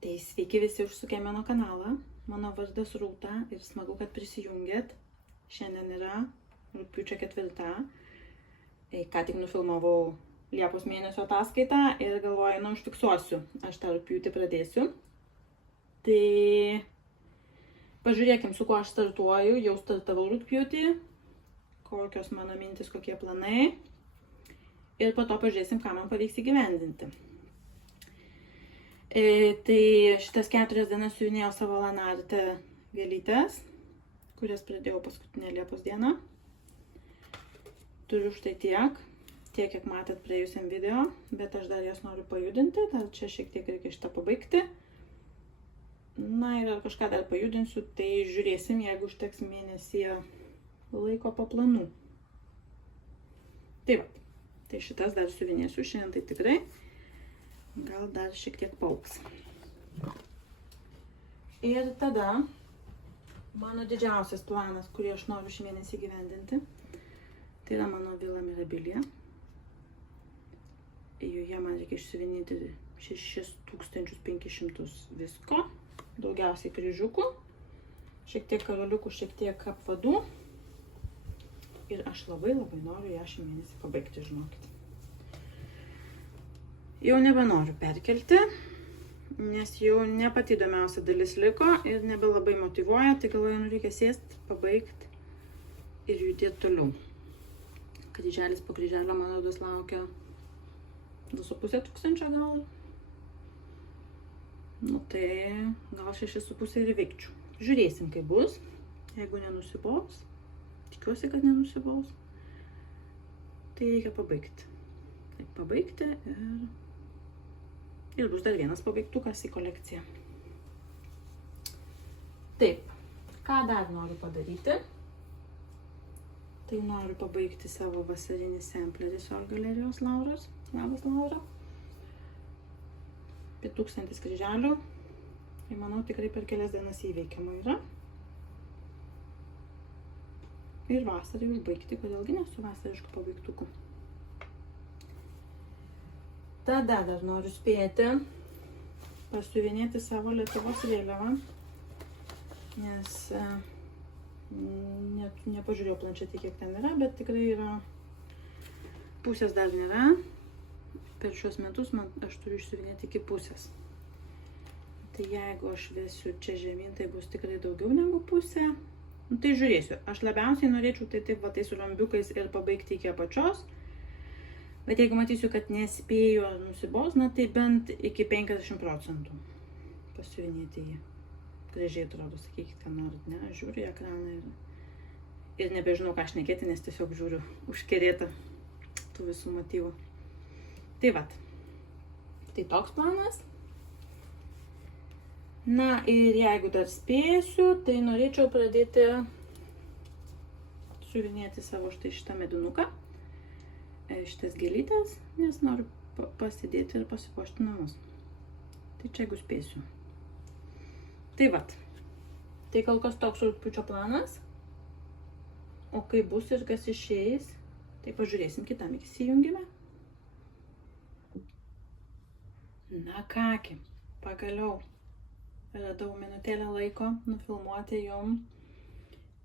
Tai sveiki visi užsukę mano kanalą. Mano vardas Rūta ir smagu, kad prisijungėt. Šiandien yra rugpjūčio 4. Ką tik nufilmavau Liepos mėnesio ataskaitą ir galvoju, užfiksuosiu. Aš tą rugpjūtį pradėsiu. Tai pažiūrėkim, su kuo aš startuoju. Jau startavau rugpjūtį. Kokios mano mintis, kokie planai. Ir po to pažiūrėsim, ką man pavyks įgyvendinti. Tai šitas 4 dienas siuvinėjau savo lanarte gėlytes, kurias pradėjau paskutinę Liepos dieną. Turiu štai tiek, kiek matėt praėjusiam video, bet aš dar jas noriu pajudinti, dar čia šiek tiek reikia šitą pabaigti. Na ir kažką dar pajudinsiu, tai žiūrėsim, jeigu užteks mėnesį laiko po planų. Tai va, tai šitas dar siuvinėsiu šiandien, tai tikrai. Gal dar šiek tiek paaugs. Ir tada mano didžiausias planas, kurį aš noriu šį mėnesį įgyvendinti, tai yra mano Vila Mirabilia. Joje man reikia išsiuvinėti 6500 visko, daugiausiai kryžiukų, šiek tiek karoliukų, šiek tiek apvadų. Ir aš labai noriu ją šį mėnesį pabaigti, žinokit. Jau nebenoriu perkelti, nes jau ne pati įdomiausia dalis liko ir nebelabai motyvuoja, tai galvoju, reikia sėsti, pabaigti ir judėti toliau. Kryželis po kryželio, man rodos, laukia 2500 gal. Tai gal 6,5 ir veikčiau. Žiūrėsim, kaip bus, jeigu nenusibos. Tikiuosi, kad nenusibos. Tai reikia pabaigti. Taip, pabaigti ir bus dar vienas pabaigtukas į kolekciją. Taip, ką dar noriu padaryti? Tai noriu pabaigti savo vasarinį samplerį Sol galerijos Lauros. Labas, Laura. Apie 1000 kryželių. Tai manau, tikrai per kelias dienas įveikiama yra. Ir vasarai užbaigti, kodėlgi ne su vasarišku pabaigtuku. Tada dar noriu spėti pasiuvinėti savo Lietuvos vėliavą, nes nepažiūrėjau planšetį, kiek ten yra, bet tikrai yra, pusės dar nėra. Per šios metus aš turiu išsiuvinėti iki pusės. Tai jeigu aš vesiu čia žemyn, tai bus tikrai daugiau negu pusė. Tai žiūrėsiu. Aš labiausiai norėčiau tai taip va tais rombiukais ir pabaigti iki apačios. Bet jeigu matysiu, kad nespėju ar nusibos, tai bent iki 50% pasiuvinėti jį. Gražiai atrodo, sakykit, ką norit, ne? Žiūriu į ekraną ir nebežinau, ką šnekėti, nes tiesiog žiūriu užkerėtą tų visų motyvų. Tai vat. Tai toks planas. Na ir jeigu dar spėsiu, tai norėčiau pradėti siuvinėti savo štai šitą medinuką. Šitas gėlytės, nes noriu pasidėti ir pasipuošti namus. Tai čia jeigu spėsiu. Tai vat. Tai kol kas toks rugpjūčio planas. O kai bus ir kas išeis, tai pažiūrėsim kitam įsijungime. Na kągi, pagaliau radau minutėlę laiko nufilmuoti jum,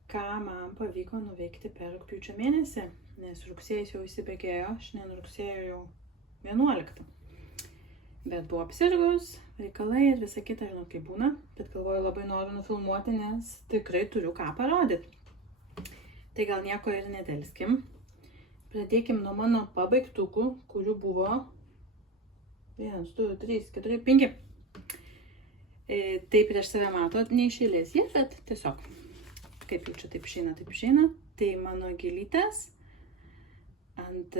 ką man pavyko nuveikti per rugpjūčio mėnesį. Nes rugsėjais jau įsibėgėjo, šiandien rugsėjo jau 11. Bet buvo apsirgus, reikalai ir visa kita, žinot, kaip būna. Bet galvoju, labai noriu nufilmuoti, nes tikrai turiu ką parodyti. Tai gal nieko ir nedelskim. Pradėkim nuo mano pabaigtukų, kurių buvo 1, 2, 3, 4, 5. Tai prieš save matot, ne iš eilės jie, bet tiesiog, kaip jau čia taip išeina. Tai mano gėlytės ant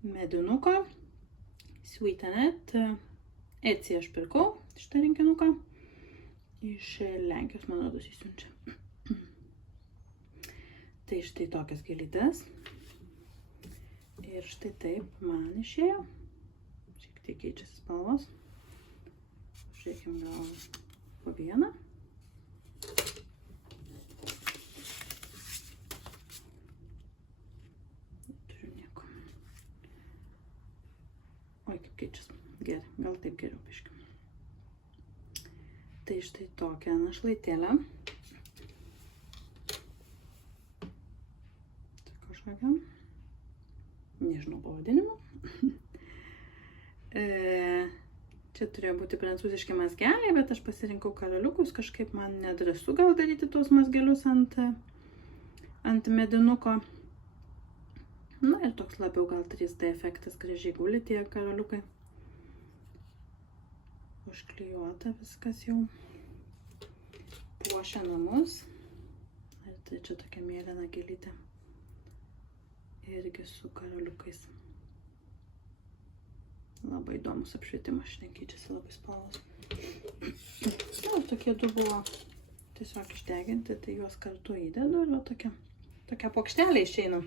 medinuko, Sweet Annette, Etsy aš pirkau šitą rinkinuką, iš Lenkijos, man rodos, įsiunčia. Tai štai tokias gėlytes. Ir štai taip man išėjo. Šiek tiek keičiasi spalvos. Žiūrėkim gal po vieną. Keičiasi. Gerai, gal taip geriau biškiu. Tai štai tokią našlaitėlę. Tai kažkokią. Nežinau pavadinimo. Čia turėjo būti prancūziški mazgeliai, bet aš pasirinkau karaliukus. Kažkaip man nedrąsu gal daryti tuos mazgelius ant medinuko. Na ir toks labiau gal 3D efektas, gražiai guli tie karaliukai. Užklijuota viskas jau. Puošia namus. Ir tai čia tokia mėlyna gėlytė. Irgi su karaliukais. Labai įdomus apšvietimas, šiandien keičiasi labai spalvos. Na, tokie du buvo tiesiog išdeginti, tai juos kartu įdedu ir va tokia puokštelė išeina.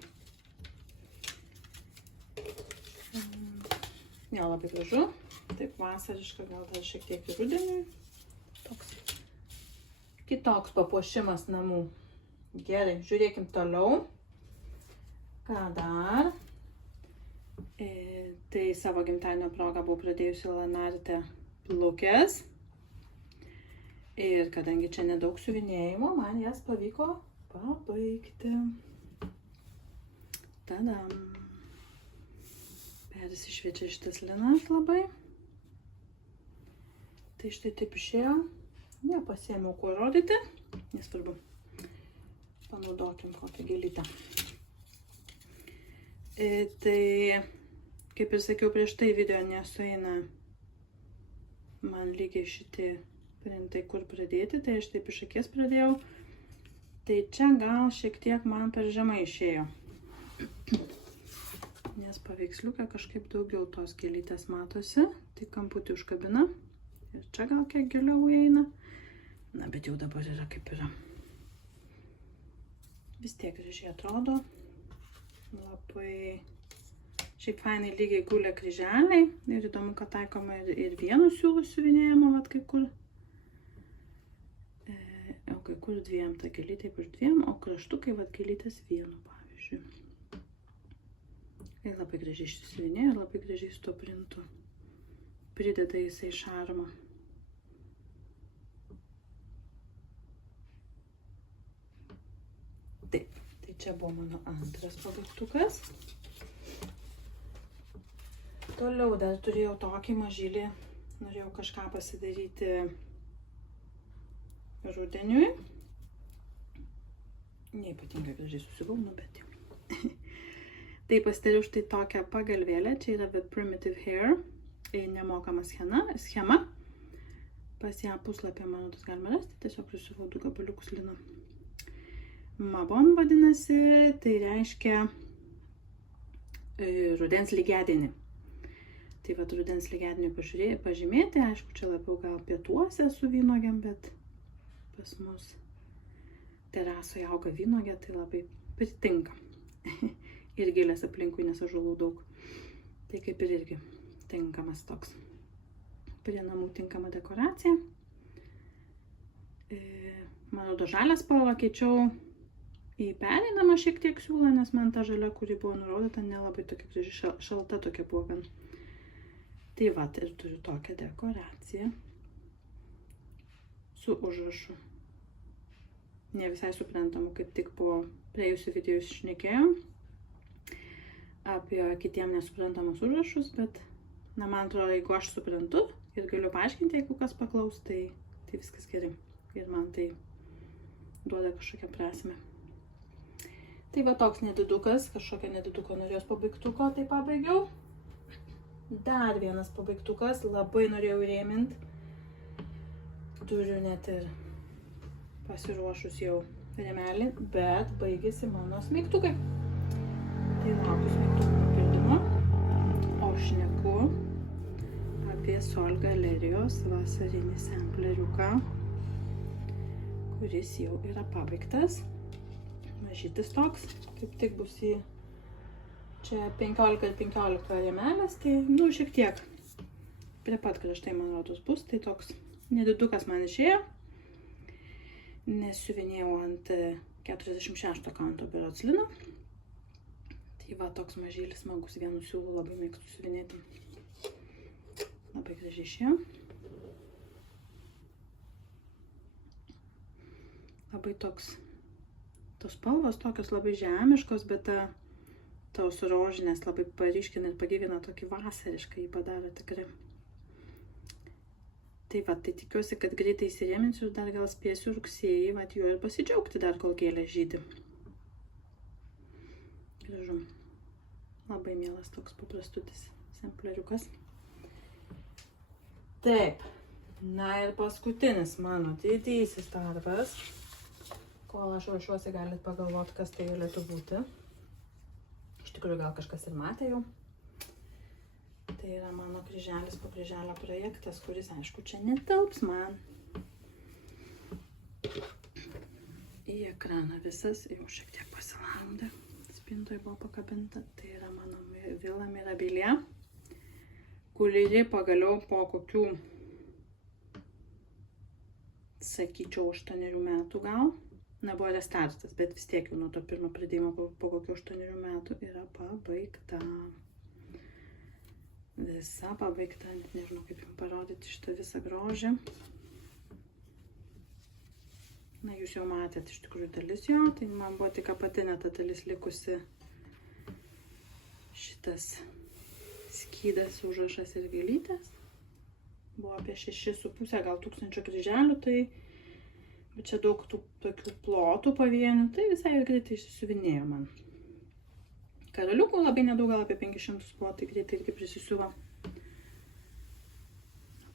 Jo, labai gražu. Taip vasariška, gal dar šiek tiek ir rudeniui. Toks kitoks papuošimas namų. Gerai, žiūrėkim toliau. Ką dar? Tai savo gimtadienio progą buvau pradėjusi lanarti plukės. Ir kadangi čia nedaug siuvinėjimo, man jas pavyko pabaigti. Tadam! Persišviečia šitas linas labai. Tai štai taip išėjo. Nepasiėmiau kuo rodyti. Nesvarbu. Panaudokim kokią gėlytę. Tai, kaip ir sakiau prieš tai, video nesueina man lygiai šitie printai, kur pradėti. Tai aš taip iš akies pradėjau. Tai čia gal šiek tiek man per žemai išėjo. Nes paveiksliuke kažkaip daugiau tos gėlytės matosi. Tai kamputį užkabina. Ir čia gal kiek giliau eina. Na, bet jau dabar yra kaip yra. Vis tiek gražiai atrodo. Labai šiaip fainai lygiai gulia kryželiai. Ir įdomu, kad taikoma ir vienu siūlų siuvinėjimo, vat kai kur. O kai kur dviem, ta gėlytė ir dviem, o kraštukai vat gėlytės vienu, pavyzdžiui. Ir labai gražiai išsiuvinėjo ir labai gražiai su tuo printu. Prideda jisai šarmą. Taip, tai čia buvo mano antras pabaigtukas. Toliau dar turėjau tokį mažylį, norėjau kažką pasidaryti rudeniui. Neypatingai gražiai susigaunu, bet jau. Tai pasidariau štai tokią pagalvėlę, čia yra The Primitive Hair, nemokama schema. Pas ją puslapį, manau, tas galima rasti, tiesiog susiuvau 2 gabaliukus lino. Mabon vadinasi, tai reiškia rudens lygiadienį. Tai vat rudens lygiadienį pažymėti, aišku, čia labiau gal pietuose su vynuogėm, bet pas mus terasoje auga vynuogė, tai labai pritinka. Ir gėlės aplinkui, nes ąžuolų daug. Tai kaip ir irgi tinkamas toks. Prie namų tinkama dekoracija. Mano žalią spalvą keičiau į pereinamą šiek tiek siūlą, nes man ta žalia, kuri buvo nurodyta, nelabai tokia graži, šalta tokia buvo gan. Tai vat, ir turiu tokią dekoraciją su užrašu. Ne visai suprantamu, kaip tik po praėjusių video šnekėjom apie kitiem nesuprantamus užrašus, bet, na, man atrodo, jeigu aš suprantu ir galiu paaiškinti, jeigu kas paklaus, tai viskas gerai. Ir man tai duoda kažkokią prasmę. Tai va toks nedidukas, kažkokią nediduko norėjos pabaigtuko, tai pabaigiau. Dar vienas pabaigtukas, labai norėjau įrėminti. Turiu net ir pasiruošus jau rėmelį, bet baigėsi mano smeigtukai. Tai laukiu smeigtukų nupildimo, o šneku apie Sol galerijos vasarinį sampleriuką, kuris jau yra pabaigtas. Mažytis toks, kaip tik bus į čia 15 rėmelės, tai, nu, šiek tiek prie pat kraštai, man rodos, bus, tai toks nedidukas man išėjo, nes siuvinėjau ant 46 kanto berods lino. Tai va, toks mažylis smagus, vienu siūlu, labai mėgstu siuvinėti. Labai gražiai išėjo. labai tos spalvos tokios labai žemiškos, bet tos rožinės labai paryškina ir pagyvina tokį vasarišką, jį padaro tikrai. Tai va, tai tikiuosi, kad greitai įsirėminsiu ir dar gal spėsiu rugsėjį, va, juo ir pasidžiaugti dar, kol gėlė žydi. Gražu. Labai mielas toks paprastutis sempleriukas. Taip. Na ir paskutinis mano didysis darbas. Kol aš ruošiuosi, galit pagalvoti, kas tai galėtų būti. Iš tikrųjų, gal kažkas ir matė jau. Tai yra mano kryželis po kryželio projektas, kuris, aišku, čia netelps man į ekraną visas. Jau šiek tiek pasilandė. Spintoje buvo pakabinta. Tai yra mano Vila Mirabilie, kuri pagaliau po kokių, sakyčiau, 8 metų gal. Nebuvo restartas, bet vis tiek jau nuo to pirmo pradėjimo po kokių 8 metų yra pabaigta. Visa pabaigta, net nežinau kaip jums parodyti šitą visą grožį. Na, jūs jau matėt iš tikrųjų dalis jo, tai man buvo tik apatinė ta dalis likusi. Šitas skydas, užrašas ir gėlytės. Buvo apie 6,5 gal tūkstančio kryželių, tai bet čia daug tų tokių plotų pavienių, tai visai greitai išsisiuvinėjo man. Karaliukų labai nedaug, gal apie 500 buvo, tai greitai irgi prisisiuvo.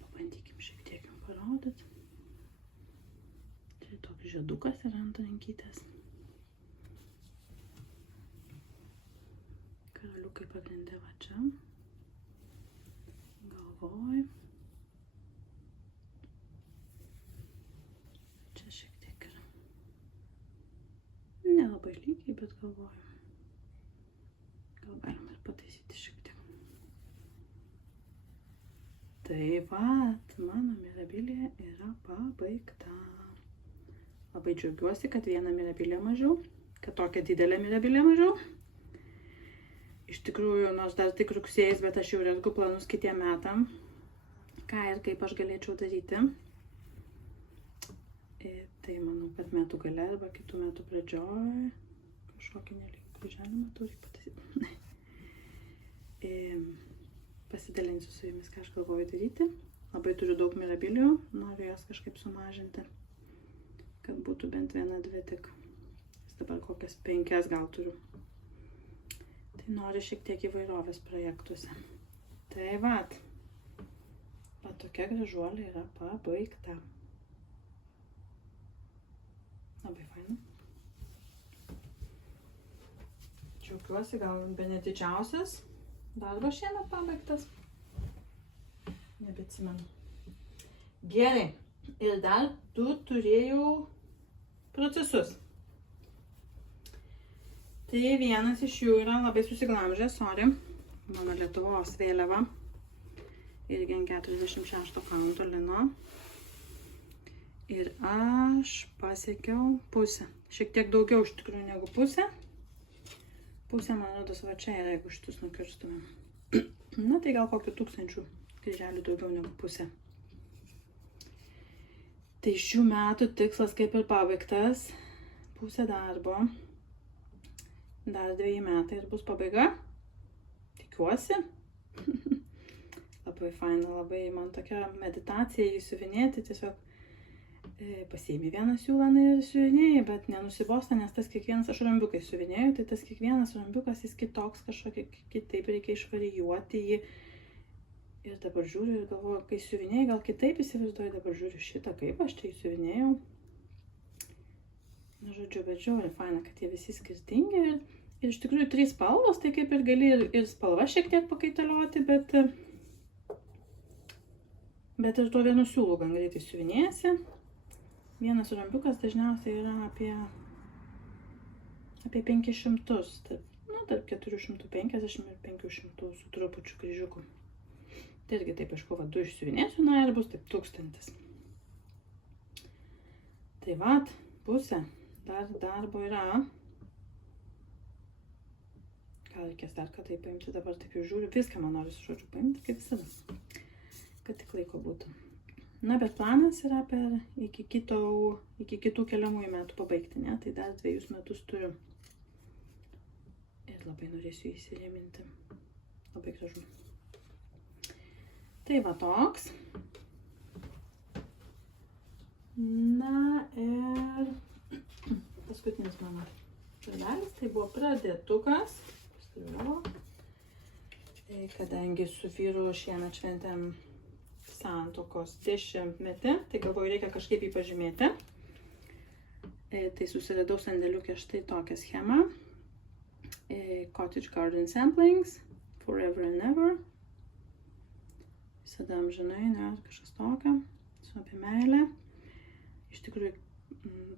Pabandykim šiek tiek jums parodyti. Tai toks žiedukas yra ant rankytės. Karaliukai pagrindė va čia. Galvoj. Čia šiek tiek yra. Nelabai lygiai, bet galvoju. Gal galima ir pataisyti šiek tiek. Tai vat, mano Mirabilie yra pabaigta. Labai džiaugiuosi, kad vieną Mirabilie mažiau, kad tokia didelė Mirabilie mažiau. Iš tikrųjų, nors dar tik rugsėjais, bet aš jau rezgu planus kitiem metam, ką ir kaip aš galėčiau daryti. Tai manau, kad metų gale arba kitų metų pradžioj kažkokį nelygį kryželį matau, reikia pataisyti. Pasidalinsiu su jumis, ką aš galvoju daryti. Labai turiu daug Mirabilių, noriu jas kažkaip sumažinti, kad būtų bent 1-2 tik. Dabar kokias 5 gal turiu. Tai noriu šiek tiek įvairovės projektuose. Tai vat. Va tokia gražuolė yra pabaigta. Labai faina. Džiaugiuosi, gal bene didžiausias darbas šiemet pabaigtas. Nebeatsimenu. Gerai. Ir dar du turėjau procesus. Tai vienas iš jų yra labai susiglamžęs, sorry, mano Lietuvos vėliava, irgi ant 46 kaunto lino. Ir aš pasiekiau pusę, šiek tiek daugiau iš tikrųjų negu pusę. Pusė, man rodos, va čia yra, jeigu šitus nukirstumėm. Na, tai gal kokių 1000 kryželių daugiau negu pusė. Tai šių metų tikslas kaip ir pabaigtas, pusė darbo. Dar 2 metai ir bus pabaiga. Tikiuosi. Labai faina, labai man tokia meditacija jį siuvinėti. Tiesiog pasiėmė vieną siūlą ir siuvinėjai, bet nenusibosta, nes tas kiekvienas, aš rambiukai siuvinėjau, tai tas kiekvienas rambiukas jis kitoks, kažkokį kitaip reikia išvarijuoti jį. Ir dabar žiūriu ir galvoju, kai siuvinėjai, gal kitaip įsivaizduoju, dabar žiūriu šitą, kaip aš čia įsiuvinėjau. Na, žodžiu, bet žiūri, faina, kad jie visi skirtingi. Ir iš tikrųjų 3 spalvos, tai kaip ir gali ir spalva šiek tiek pakaitalioti, bet ir tuo vienu siūlu gan greitai siuvinėjasi. Vienas rambiukas dažniausiai yra apie 500, tarp 450 ir 500 su trupučiu kryžiukų. Tai irgi taip, aišku, 2 išsiuvinėsiu, na ir bus taip 1000. Tai vat, pusė, dar darbo yra. Gal reikės dar ką tai paimti, dabar taip jau žiūriu, viską man noriu žodžiu paimti, kaip visada, kad tik laiko būtų. Na, bet planas yra iki kitų keliamųjų metų pabaigti, ne? Tai dar 2 metus turiu. Ir labai norėsiu įsirėminti. Labai gražu. Tai va toks. Na ir paskutinis mano darbelis, tai buvo pradėtukas. Kadangi su vyru šiemet šventėm santuokos 10-metį, tai galvoju, reikia kažkaip jį pažymėti. Tai susiradau sandėliukę štai tokią schemą. Cottage Garden Samplings, Forever and Ever. Visada amžinai, ne, kažkas tokio, su apie meilę. Iš tikrųjų,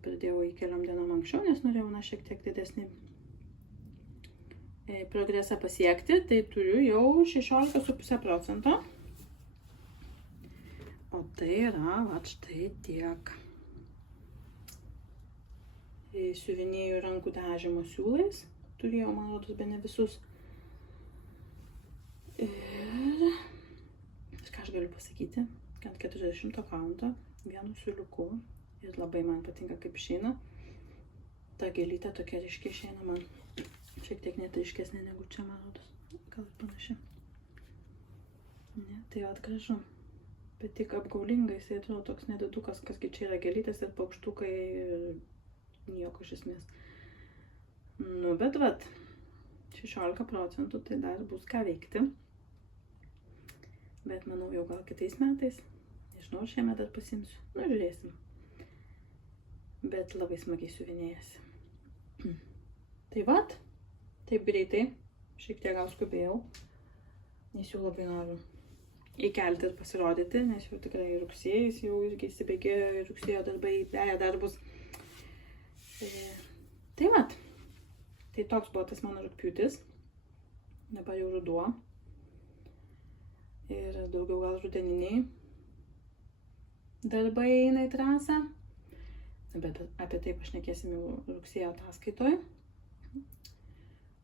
pradėjau į keliom dienom anksčiau, nes norėjau šiek tiek didesnį progresą pasiekti, tai turiu jau 16,5%. O tai yra, va štai tiek. Siuvinėjau rankų dažymo siūlais, turėjau, man rodos, bene visus. Ir ką aš galiu pasakyti, kad 40 kaunto vienu siūliuku. Ir labai man patinka, kaip išeina. Ta gėlytė tokia ryškiai išeina man. Šiek tiek net ryškesnė negu čia, man rodos. Gal ir panaši. Ne, tai atgražu. Bet tik apgaulingai, jisai atrodo toks nedidukas, kasgi čia yra gėlytės ir paukštukai ir nieko iš esmės. Nu, bet vat, 16%, tai dar bus ką veikti. Bet manau, jau gal kitais metais. Nežinau, šiemet dar pasimsiu. Nu, žiūrėsim. Bet labai smagiai siuvinėjasi. Tai vat, taip greitai, šiek tiek gal skubėjau, nes jau labai noriu įkelti ir pasirodyti, nes jau tikrai rugsėjais jau irgi įsibėgėjo ir rugsėjo darbai įdėjo darbus. Tai vat, tai toks buvo tas mano rugpjūtis, dabar jau ruduo ir daugiau gal rudeniniai darbai eina į trasą. Bet apie tai pašnekėsim jau rugsėjo ataskaitoje.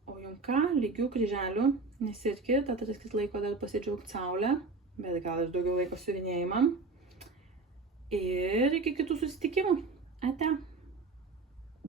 O jums ką, lygių kryželių, nesirkit, atraskit laiko dar pasidžiaugti saulę, bet gal ir daugiau laiko siuvinėjimam. Ir iki kitų susitikimų. Ate.